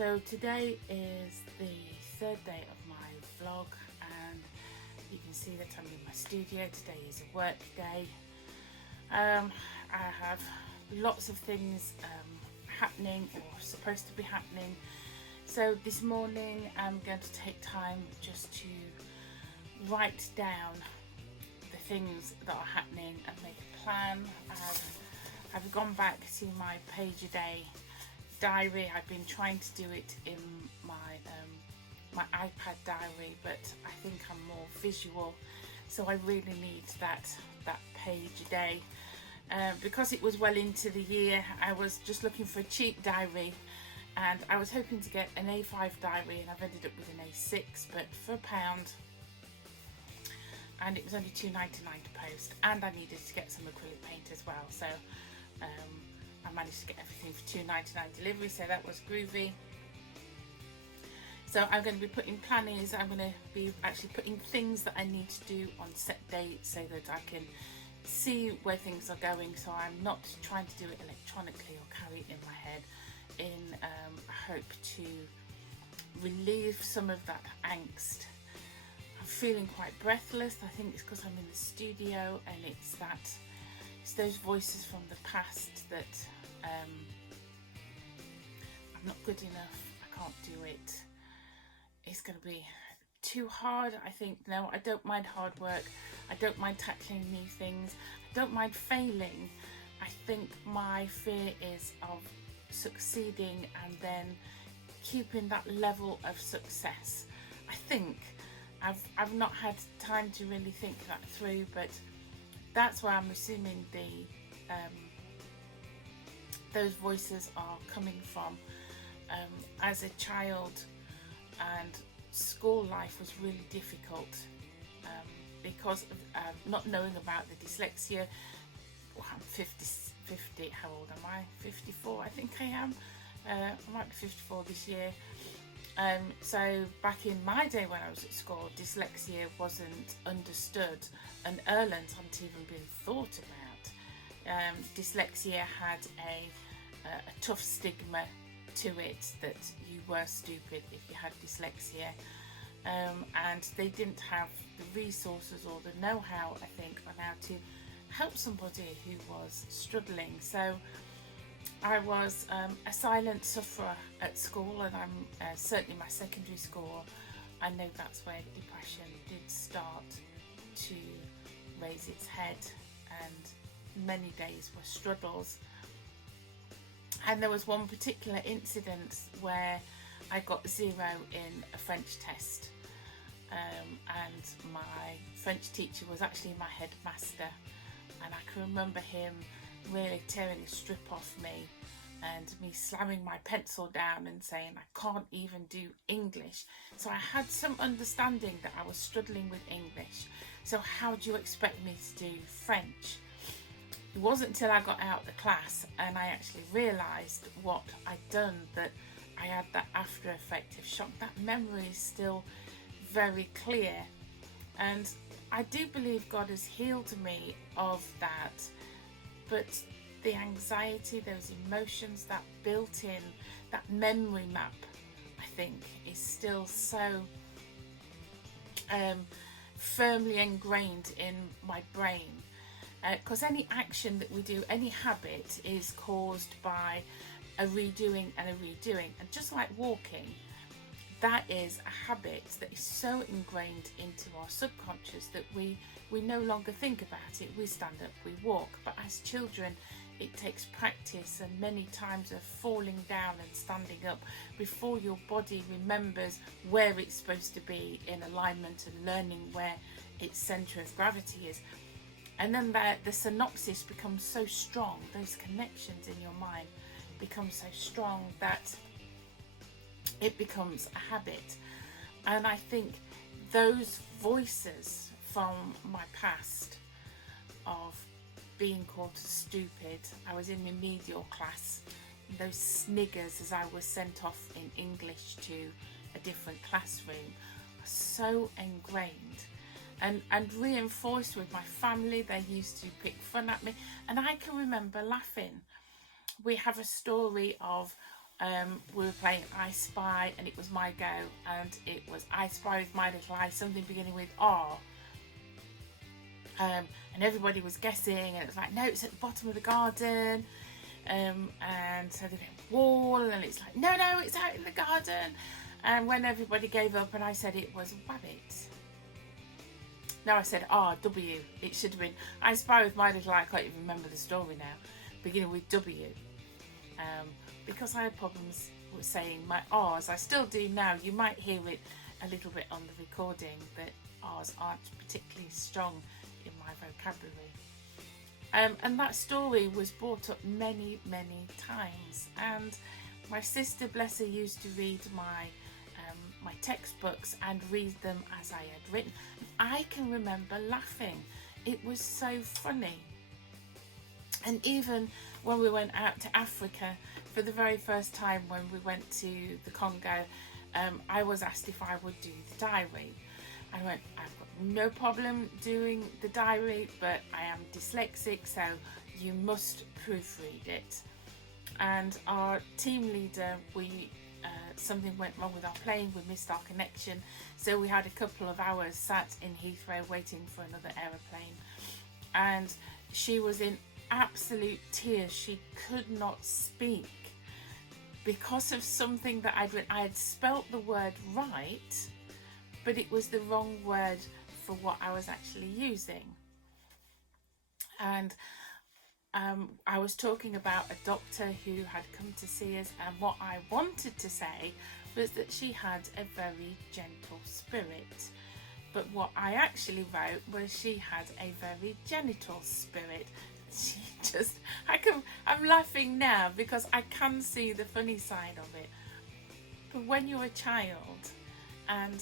So today is the third day of my vlog, and you can see that I'm in my studio. Today is a work day. I have lots of things happening or supposed to be happening. So this morning I'm going to take time just to write down the things that are happening and make a plan. I've gone back to my page a day diary. I've been trying to do it in my my iPad diary, but I think I'm more visual, so I really need that page a day. Because it was well into the year, I was just looking for a cheap diary, and I was hoping to get an A5 diary, and I've ended up with an A6, but for £1, and it was only £2.99 to post, and I needed to get some acrylic paint as well, so I managed to get everything for £2.99 delivery, so that was groovy. So I'm going to be putting planners. I'm going to be actually putting things that I need to do on set dates so that I can see where things are going, so I'm not trying to do it electronically or carry it in my head, in a hope to relieve some of that angst. I'm feeling quite breathless. I think it's because I'm in the studio, and it's those voices from the past that I'm not good enough, I can't do it, it's going to be too hard. I think, no, I don't mind hard work, I don't mind tackling new things, I don't mind failing. I think my fear is of succeeding and then keeping that level of success. I think I've not had time to really think that through, but that's where I'm assuming those voices are coming from. As a child, and school life was really difficult because of not knowing about the dyslexia. Well, I'm 50, how old am I? 54, I think I am. I might be 54 this year. So back in my day when I was at school, dyslexia wasn't understood, and Erlands hadn't even been thought about. Dyslexia had a tough stigma to it, that you were stupid if you had dyslexia, and they didn't have the resources or the know-how, I think, on how to help somebody who was struggling. So I was a silent sufferer at school, and I'm certainly my secondary school, I know that's where depression did start to raise its head, and many days were struggles. And there was one particular incident where I got 0 in a French test, and my French teacher was actually my headmaster, and I can remember him really tearing a strip off me and me slamming my pencil down and saying I can't even do English. So I had some understanding that I was struggling with English, so how do you expect me to do French? It wasn't until I got out of the class and I actually realised what I'd done that I had that after effect of shock. That memory is still very clear, and I do believe God has healed me of that, but the anxiety, those emotions, that built in, that memory map, I think is still so firmly ingrained in my brain. Because any action that we do, any habit, is caused by a redoing and a redoing. And just like walking, that is a habit that is so ingrained into our subconscious that we no longer think about it. We stand up, we walk. But as children, it takes practice and many times of falling down and standing up before your body remembers where it's supposed to be in alignment, and learning where its centre of gravity is. And then the synopsis becomes so strong, those connections in your mind become so strong that it becomes a habit. And I think those voices from my past of being called stupid, I was in remedial class, those sniggers as I was sent off in English to a different classroom, are so ingrained. And reinforced with my family. They used to pick fun at me, and I can remember laughing. We have a story of we were playing I Spy, and it was my go, and it was I Spy with My Little Eye, something beginning with R. And everybody was guessing, and it was like, no, it's at the bottom of the garden. And so they went wall, and it's like, no, it's out in the garden. And when everybody gave up and I said it was Wabbit. No, I said R-W. It should have been I Spy with My Little Eye. I can't even remember the story now. Beginning with W. Because I had problems with saying my R's. I still do now. You might hear it a little bit on the recording, that R's aren't particularly strong in my vocabulary. And that story was brought up many, many times. And my sister, bless her, used to read my textbooks and read them as I had written. I can remember laughing. It was so funny. And even when we went out to Africa for the very first time, when we went to the Congo, I was asked if I would do the diary. I went, I've got no problem doing the diary, but I am dyslexic, so you must proofread it. And our team leader, something went wrong with our plane, we missed our connection, so we had a couple of hours sat in Heathrow waiting for another aeroplane, and she was in absolute tears. She could not speak because of something that I'd written. I had spelt the word right, but it was the wrong word for what I was actually using. And I was talking about a doctor who had come to see us, and what I wanted to say was that she had a very gentle spirit. But what I actually wrote was she had a very genital spirit. She just, I'm laughing now because I can see the funny side of it. But when you're a child and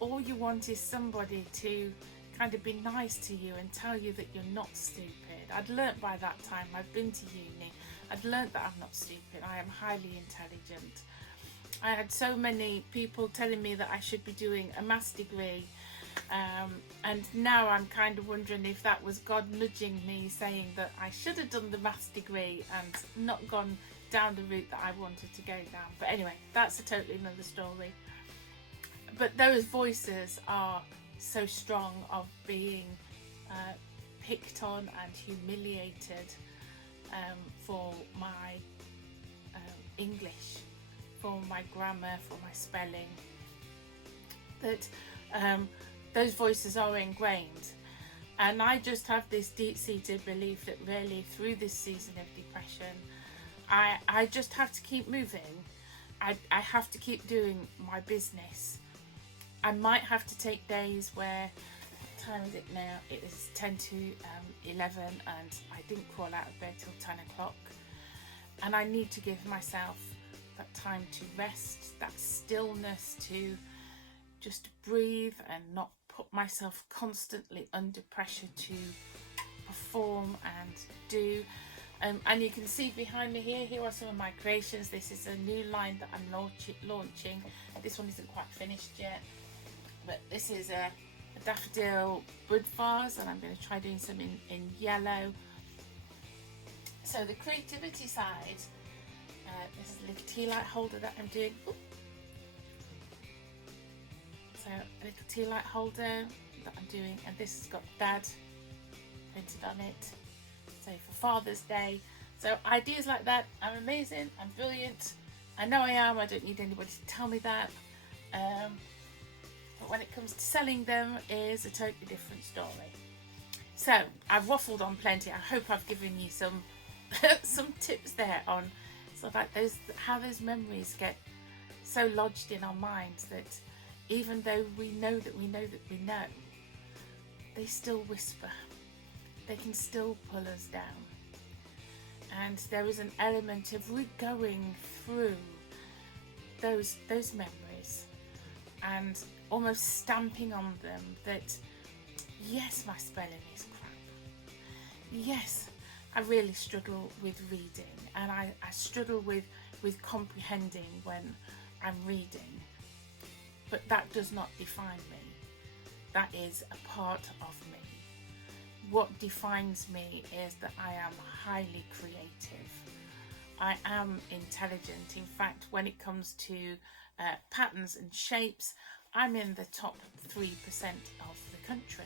all you want is somebody to kind of be nice to you and tell you that you're not stupid. I'd learnt by that time, I'd been to uni, I'd learnt that I'm not stupid, I am highly intelligent. I had so many people telling me that I should be doing a maths degree, and now I'm kind of wondering if that was God nudging me, saying that I should have done the maths degree and not gone down the route that I wanted to go down. But anyway, that's a totally another story. But those voices are so strong, of being picked on and humiliated for my English, for my grammar, for my spelling, that those voices are ingrained. And I just have this deep-seated belief that really through this season of depression, I just have to keep moving. I have to keep doing my business. I might have to take days where, what time is it now? It is 10 to 11, and I didn't crawl out of bed till 10 o'clock. And I need to give myself that time to rest, that stillness, to just breathe and not put myself constantly under pressure to perform and do. And you can see behind me here are some of my creations. This is a new line that I'm launching. This one isn't quite finished yet. But this is a daffodil bud vase, and I'm going to try doing some in yellow. So the creativity side, this is a little tea light holder that I'm doing. Ooh. So a little tea light holder that I'm doing, and this has got Dad printed on it. So for Father's Day. So ideas like that, I'm amazing, I'm brilliant. I know I am, I don't need anybody to tell me that. But when it comes to selling them, is a totally different story. So I've waffled on plenty. I hope I've given you some some tips there on sort of like how those memories get so lodged in our minds that even though we know that we know that we know, they still whisper. They can still pull us down. And there is an element of going through those memories and almost stamping on them that, yes, my spelling is crap. Yes, I really struggle with reading, and I struggle with comprehending when I'm reading. But that does not define me. That is a part of me. What defines me is that I am highly creative. I am intelligent. In fact, when it comes to patterns and shapes, I'm in the top 3% of the country.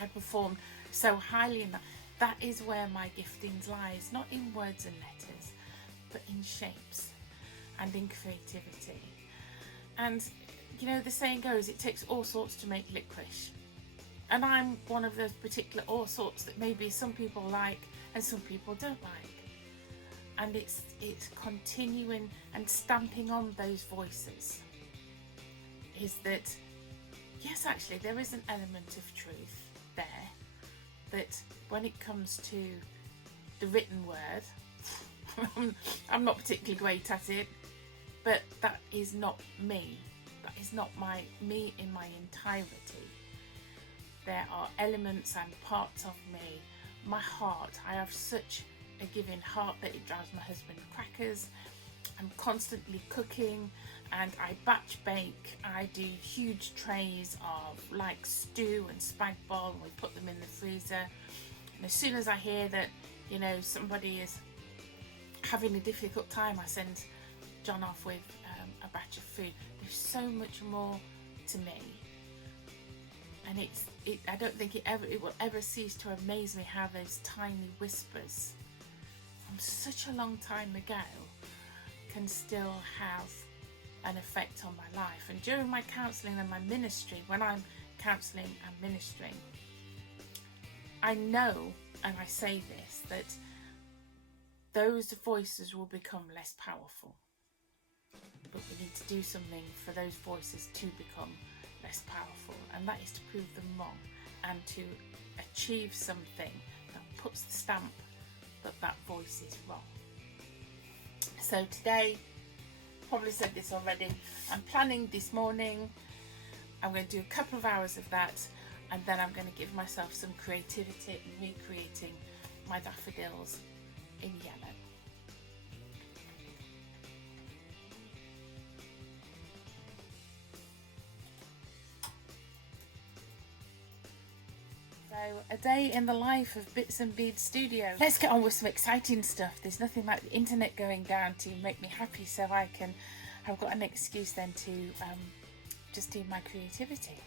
I perform so highly in that. That is where my giftings lies, not in words and letters, but in shapes and in creativity. And you know, the saying goes, it takes all sorts to make licorice. And I'm one of those particular all sorts that maybe some people like and some people don't like. And it's continuing and stamping on those voices. Is that, yes, actually there is an element of truth there, that when it comes to the written word, I'm not particularly great at it, but that is not me. That is not me in my entirety. There are elements and parts of me. My heart, I have such a giving heart that it drives my husband crackers. I'm constantly cooking, and I batch bake. I do huge trays of like stew and spag bol, and we put them in the freezer. And as soon as I hear that, you know, somebody is having a difficult time, I send John off with a batch of food. There's so much more to me, and I don't think it will ever cease to amaze me how those tiny whispers from such a long time ago can still have an effect on my life. And during my counselling and my ministry, when I'm counselling and ministering, I know, and I say this, that those voices will become less powerful. But we need to do something for those voices to become less powerful, and that is to prove them wrong and to achieve something that puts the stamp that that voice is wrong. So today, probably said this already, I'm planning this morning. I'm going to do a couple of hours of that, and then I'm going to give myself some creativity in recreating my daffodils in yellow. So, a day in the life of Bits and Beads Studio. Let's get on with some exciting stuff. There's nothing like the internet going down to make me happy, so I've got an excuse then to just do my creativity.